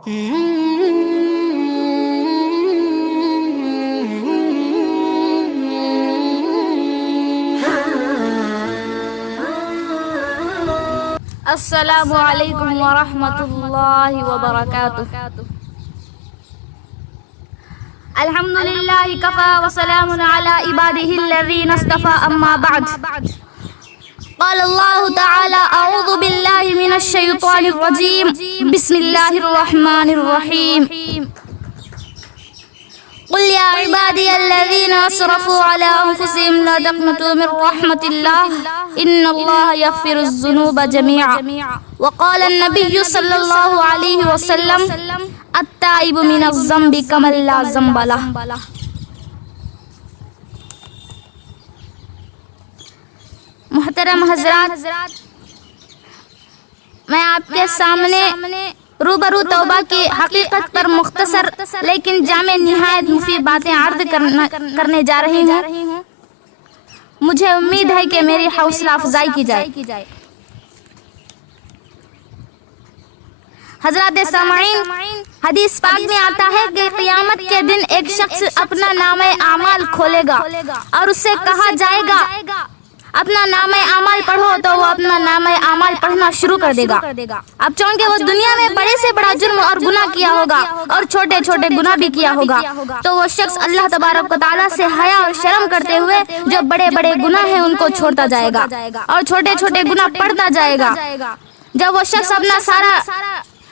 السلام علیکم ورحمۃ اللہ وبرکاتہ۔ الحمد للہ کفا وسلام علی عباده الذین اصطفى اما بعد۔ قال اللہ تعالی اعوذ باللہ من الشیطان الرجیم بسم اللہ الرحمن الرحیم۔ قل یا عبادی الذین اسرفوا علی انفسهم لا تقنطوا من رحمۃ اللہ ان اللہ یغفر الذنوب جميعا وقال النبی صلی اللہ علیہ وسلم التائب من الذنب کمن لا ذنب لہ۔ محترم حضرات، میں آپ کے سامنے روبرو توبہ کی حقیقت پر مختصر لیکن جامع نہایت مفید باتیں عرض کرنے جا رہی ہوں۔ مجھے امید ہے کہ میری حوصلہ افزائی کی جائے۔ حضرات سامعین، حدیث پاک میں آتا ہے کہ قیامت کے دن ایک شخص اپنا نامہ اعمال کھولے گا اور اس سے کہا جائے گا اپنا نامہ اعمال پڑھو، تو وہ اپنا نامہ اعمال پڑھنا شروع کر دے گا۔ اب چونکہ وہ دنیا میں بڑے سے بڑا جرم اور گناہ کیا ہوگا اور چھوٹے چھوٹے گناہ بھی کیا ہوگا، تو وہ شخص اللہ تبارک و تعالیٰ سے حیا اور شرم کرتے ہوئے جو بڑے بڑے گناہ ہیں ان کو چھوڑتا جائے گا اور چھوٹے چھوٹے گناہ پڑھتا جائے گا۔ جب وہ شخص اپنا سارا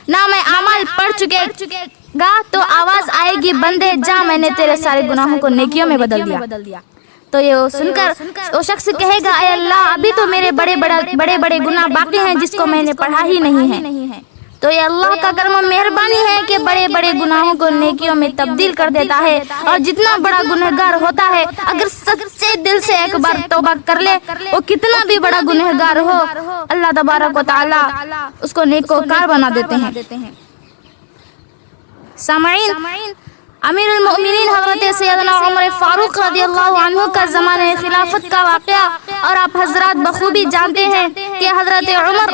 نامہ اعمال پڑھ چکے گا تو آواز آئے گی، بندے جا، میں نے تیرے سارے گناہوں کو نیکیوں میں بدل دیا۔ تو یہ سن کر وہ شخص کہے گا، اے اللہ، ابھی تو میرے بڑے بڑے گناہ باقی ہیں جس کو میں نے پڑھا ہی نہیں ہے۔ تو یہ اللہ کا کرم و مہربانی ہے کہ بڑے بڑے گناہوں کو نیکیوں میں تبدیل کر دیتا ہے، اور جتنا بڑا گنہگار ہوتا ہے اگر سچے دل سے ایک بار توبہ کر لے، وہ کتنا بھی بڑا گنہگار ہو، اللہ تبارک و تعالی اس کو نیکوکار بنا دیتے ہیں۔ سامعین، امیر المؤمنین حضرت سیدنا عمر فاروق رضی اللہ عنہ کا زمانہ خلافت کا واقعہ، اور آپ حضرات بخوبی جانتے ہیں کہ حضرت عمر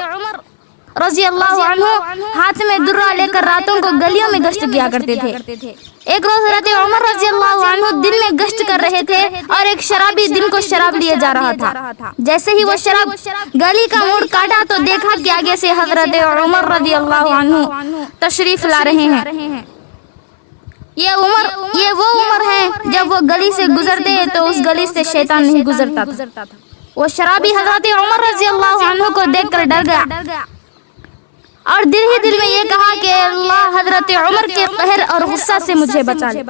رضی اللہ عنہ ہاتھ میں درہ لے کر راتوں کو گلیوں میں گشت کیا کرتے تھے۔ ایک روز حضرت عمر رضی اللہ عنہ دن میں گشت کر رہے تھے اور ایک شرابی دن کو شراب لیے جا رہا تھا۔ جیسے ہی وہ شراب گلی کا موڑ کاٹا تو دیکھا کہ آگے سے حضرت عمر رضی اللہ عنہ تشریف لا رہے ہیں۔ یہ وہ عمر ہے جب وہ گلی سے گزرتے تو اس گلی سے شیطان نہیں گزرتا تھا۔ وہ شرابی حضرت عمر رضی اللہ عنہ کو دیکھ کر ڈر گیا اور دل ہی دل میں یہ کہا کہ اللہ حضرت عمر کے قہر اور غصہ سے مجھے بچا لے،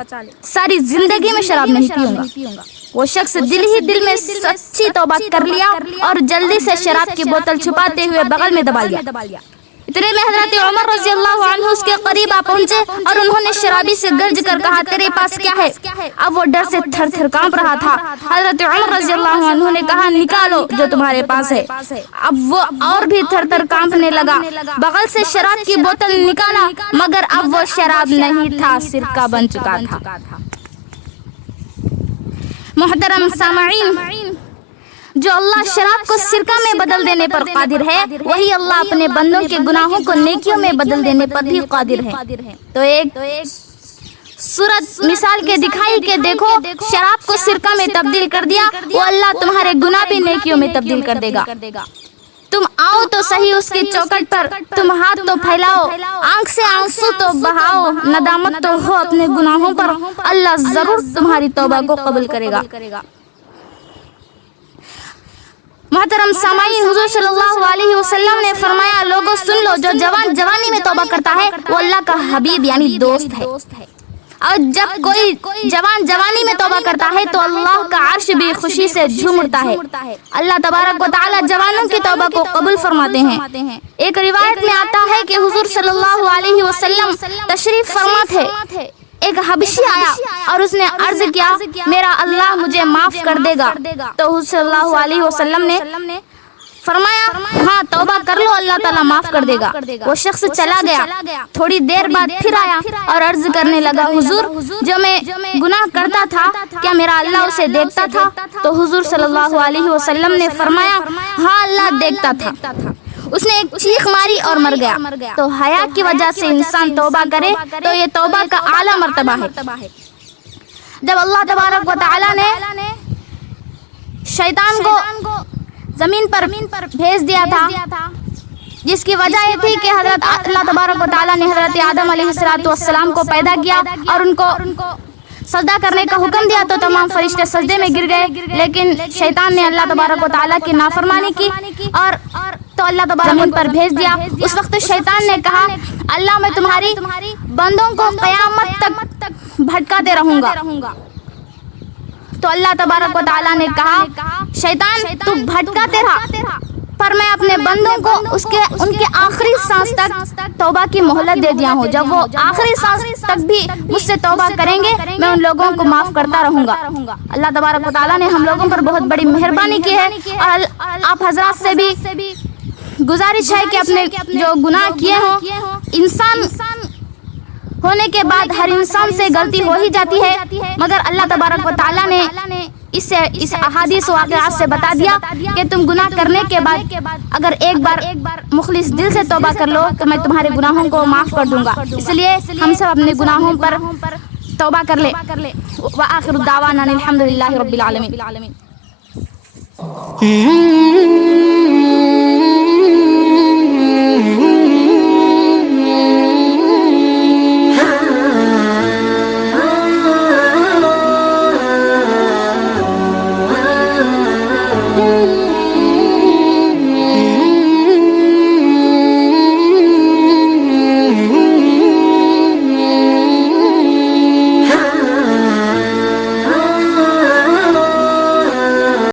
ساری زندگی میں شراب نہیں پیوں گا۔ وہ شخص دل ہی دل میں سچی توبہ کر لیا اور جلدی سے شراب کی بوتل چھپاتے ہوئے بغل میں دبا لیا۔ اتنے میں حضرت عمر رضی اللہ عنہ اس کے قریب آ پہنچے اور انہوں نے شرابی سے گرج کر کہا، تیرے پاس کیا ہے؟ اب وہ ڈر سے تھر تھر کانپ رہا تھا۔ حضرت عمر رضی اللہ عنہ نے کہا، نکالو جو تمہارے پاس ہے۔ اب وہ اور بھی تھر تھر کانپنے لگا، بغل سے شراب کی بوتل نکالا، مگر اب وہ شراب نہیں تھا، سرکہ بن چکا تھا۔ محترم سامعین، جو اللہ شراب کو سرکہ میں بدل دینے پر قادر ہے، وہی اللہ اپنے بندوں کے گناہوں کو نیکیوں میں بدل دینے پر بھی قادر ہے۔ تو ایک صورت مثال کے دکھائی کہ دیکھو، شراب کو سرکہ میں تبدیل کر دیا، وہ اللہ تمہارے گناہ بھی نیکیوں میں تبدیل کر دے گا۔ تم آؤ تو صحیح اس کی چوکٹ پر، تم ہاتھ تو پھیلاؤ، آنکھ سے آنسو تو بہاؤ، ندامت تو ہو اپنے گناہوں پر، اللہ ضرور تمہاری توبہ کو قبول کرے گا۔ محترم سامعین، حضور صلی اللہ علیہ وسلم نے فرمایا، لوگوں سن لو، جو جوان جوانی میں توبہ کرتا ہے وہ اللہ کا حبیب یعنی دوست ہے، اور جب کوئی جوان جوانی میں توبہ کرتا ہے تو اللہ کا عرش بھی خوشی سے جھوم اٹھتا ہے۔ اللہ تبارک و تعالی جوانوں کی توبہ کو قبول فرماتے ہیں۔ ایک روایت میں آتا ہے کہ حضور صلی اللہ علیہ وسلم تشریف فرما تھے، ایک حبشی آیا اور اس نے عرض کیا، میرا اللہ مجھے معاف کر دے گا۔ تو حضور صلی اللہ علیہ وسلم نے فرمایا، ہاں توبہ کر لو، اللہ تعالیٰ معاف کر دے گا۔ وہ شخص چلا گیا، تھوڑی دیر بعد پھر آیا اور عرض کرنے لگا، حضور جو میں گناہ کرتا تھا کیا میرا اللہ اسے دیکھتا تھا؟ تو حضور صلی اللہ علیہ وسلم نے فرمایا، ہاں اللہ دیکھتا تھا۔ اس نے ایک چیخ ماری اور مر گیا. تو حیا کی وجہ سے انسان توبہ کرے تو یہ توبہ کا اعلیٰ مرتبہ ہے. جب اللہ تبارک و تعالیٰ نے شیطان کو زمین پر بھیج دیا تھا، جس کی وجہ یہ تھی کہ حضرت اللہ تبارک و تعالیٰ نے حضرت آدم علیہ السلام کو پیدا کیا اور ان کو سجدہ کرنے کا حکم دیا تو تمام فرشتے سجدے میں گر گئے، لیکن شیطان نے اللہ تبارک و تعالیٰ کی نافرمانی کی اور تو اللہ تبارک زمین پر بھیج دیا. اس وقت شیطان نے کہا اللہ میں تمہاری بندوں کو قیامت تک بھٹکاتے رہوں گا. تو اللہ تبارک و تعالیٰ نے کہا شیطان تو بھٹکاتے رہا، پر میں اپنے بندوں کو ان کے آخری سانس تک توبہ کی مہلت دے دیا ہوں. جب وہ آخری سانس تک بھی مجھ سے توبہ کریں گے میں ان لوگوں کو معاف کرتا رہوں گا. اللہ تبارک و تعالیٰ نے ہم لوگوں پر بہت بڑی مہربانی کی ہے اور آپ حضرات سے بھی گزارش ہے کہ اپنے جو گناہ کیے ہوں، انسان ہونے کے بعد ہر انسان سے غلطی ہو ہی جاتی ہے، مگر اللہ تبارک و تعالیٰ نے اس احادیث و واقعات سے بتا دیا کہ تم گناہ کرنے کے بعد اگر ایک بار مخلص دل سے توبہ کر لو تو میں تمہارے گناہوں کو معاف کر دوں گا. اس لیے ہم سب اپنے گناہوں پر توبہ کر لیں. وآخر الدعوانا الحمدللہ رب العالمین.